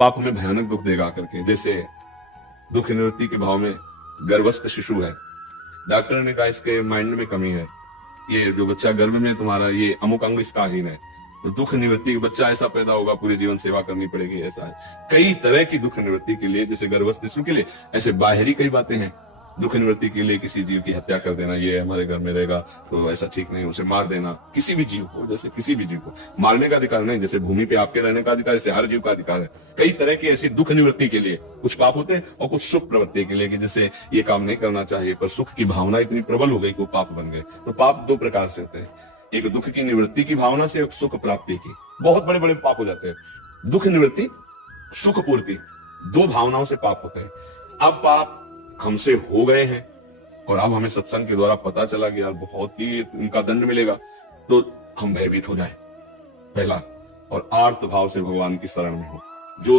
पाप हमें भयानक दुख देगा करके। जैसे दुख निवृत्ति के भाव में गर्भस्थ शिशु है, डॉक्टर ने कहा इसके माइंड में कमी है, ये जो बच्चा गर्भ में तुम्हारा ये अमुक अंग इसका हीन है, तो दुख निवृत्ति बच्चा ऐसा पैदा होगा, पूरे जीवन सेवा करनी पड़ेगी। ऐसा है कई तरह की दुख निवृत्ति के लिए, जैसे गर्भस्थ शिशु के लिए ऐसे बाहरी कई बातें हैं। दुख निवृत्ति के लिए किसी जीव की हत्या कर देना, ये हमारे घर में रहेगा तो ऐसा ठीक नहीं, उसे मार देना। किसी भी जीव को, जैसे किसी भी जीव को मारने का अधिकार नहीं, जैसे भूमि पे आपके रहने का अधिकार, ऐसे हर जीव का अधिकार है। कई तरह की ऐसी दुख निवृत्ति के लिए कुछ पाप होते हैं और कुछ सुख प्रवृत्ति के लिए कि जैसे ये काम नहीं करना चाहिए, पर सुख की भावना इतनी प्रबल हो गई कि वो पाप बन गए। तो पाप दो प्रकार से होते हैं, एक दुख की निवृत्ति की भावना से, एक सुख प्राप्ति की। बहुत बड़े बड़े पाप हो जाते हैं। दुख निवृत्ति, सुख पूर्ति, दो भावनाओं से पाप होते हैं। अब पाप हमसे हो गए हैं और अब हमें सत्संग के द्वारा पता चला कि यार बहुत ही इनका दंड मिलेगा, तो हम भयभीत हो जाए पहला, और आर्त भाव से भगवान की शरण में हो।